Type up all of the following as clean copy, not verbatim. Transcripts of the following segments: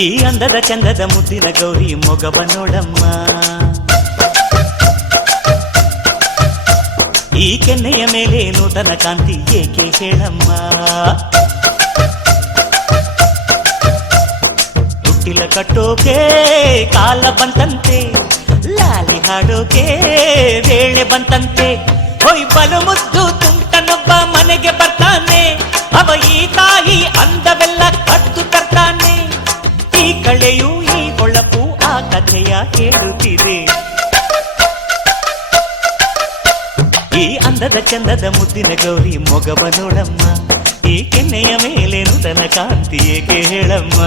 ಈ ಅಂದದ ಚಂದದ ಮುದ್ದಿನ ಗೌರಿ ಮೊಗವ ನೋಡಮ್ಮ, ಈ ಕೆನ್ನೆಯ ಮೇಲೆ ನೂತನ ಕಾಂತಿ ಏಕೆ ಹೇಳಮ್ಮ. ತುಟ್ಟಿಲ ಕಟ್ಟೋಕೆ ಕಾಲ ಬಂತಂತೆ, ಲಾಲಿ ಹಾಡೋಕೆ ವೇಳೆ ಬಂತಂತೆ. ಹೊಯ್ ಬಲು ಮುದ್ದು ತುಂಟನೊಬ್ಬ ಮನೆಗೆ ಬರ್ತಾನೆ, ಅವ ಈ ತಾಯಿ ಅಂದವೆಲ್ಲ ಕಟ್ಟು ತರ್ತಾನೆ. ಈ ಕಳೆಯು ಈ ಹೊಳಪು ಆ ಕಥೆಯ ಹೇಳುತ್ತಿದೆ. ಈ ಅಂದದ ಚಂದದ ಮುದ್ದಿನ ಗೌರಿ ಮೊಗವ ನೋಡಮ್ಮ, ಈ ಕೆನ್ನೆಯ ಮೇಲೆ ನೂತನ ಕಾಂತಿ ಏಕೆ ಹೇಳಮ್ಮ.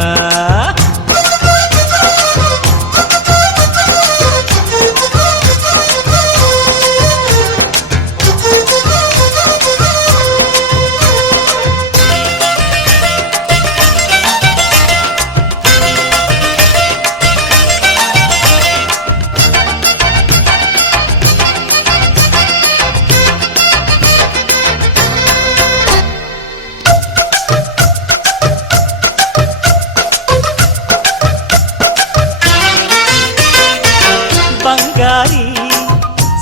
ಬಂಗಾರಿ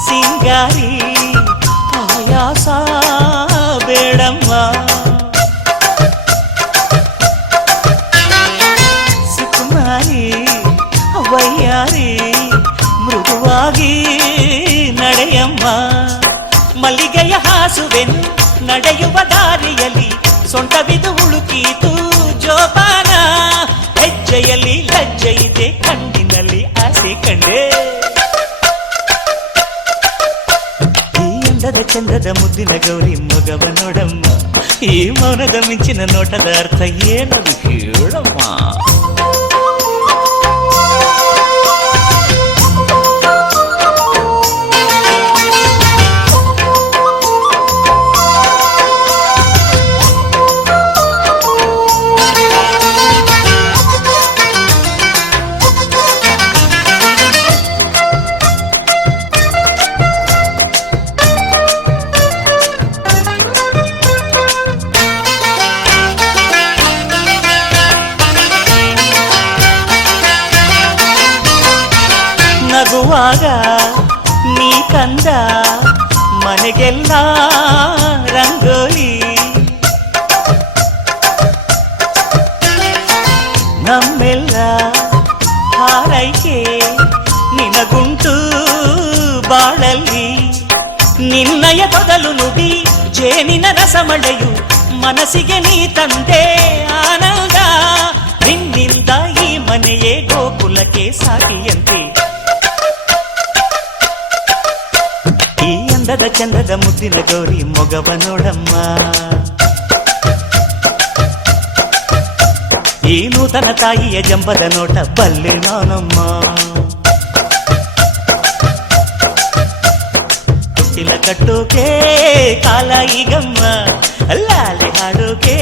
ಸಿಂಗಾರಿ ಆಯಾಸ ಬೇಡಮ್ಮ, ಸುಕುಮಾರಿ ವಯ್ಯಾರಿ ಮೃದುವಾಗಿ ನಡೆಯಮ್ಮ. ಮಲ್ಲಿಗೆಯ ಹಾಸುವೆನು ನಡೆಯುವ ದಾರಿಯಲ್ಲಿ, ಸೊಂಟವಿದು ಹುಳುಕೀತು ಜೋಪಾನ. ಹೆಜ್ಜೆಯಲ್ಲಿ ಲಜ್ಜೆ ಇದೆ, ಕಣ್ಣಿನಲ್ಲಿ ಆಸೆ ಕಂಡೆ. ಚಂದದ ಮುದ್ದಿನ ಗೌರಿ ಮೊಗವ ನೋಡಮ್ಮ, ಈ ಮೌನದ ಮಿಂಚಿನ ನೋಟದ ಅರ್ಥ ಏನದು ಹೇಳಮ್ಮ. ನಗುವಾಗ ನೀ ಕಂದ ಮನೆಗೆಲ್ಲ ರಂಗೋಲಿ, ನಮ್ಮೆಲ್ಲ ಹಾರೈಕೆ ನಿನಗುಂಟು ಬಾಳಲ್ಲಿ. ನಿನ್ನಯ ತೊದಲು ನುಡಿ ಜೇನಿನ ರಸಮಳೆಯು, ಮನಸ್ಸಿಗೆ ನೀ ತಂದೆ ಆನಂದ. ನಿನ್ನಿಂದ ಈ ಮನೆಯೇ ಗೋಕುಲಕ್ಕೆ ಸಾಗಿಯಂತೆ. ಈ ಅಂದದ ಚಂದದ ಮುದ್ದಿನ ಗೌರಿ ಮೊಗವ ನೋಡಮ್ಮ, ಈ ನೂತನ ತಾಯಿಯ ಜಂಬದ ನೋಟ ಬಲ್ಲೆ ನಾನಮ್ಮ. ತುಟ್ಟಿಲ ಕಟ್ಟೋಕೆ ಕಾಲ ಈಗಮ್ಮ, ಲಾಲಿ ಹಾಡೋಕೆ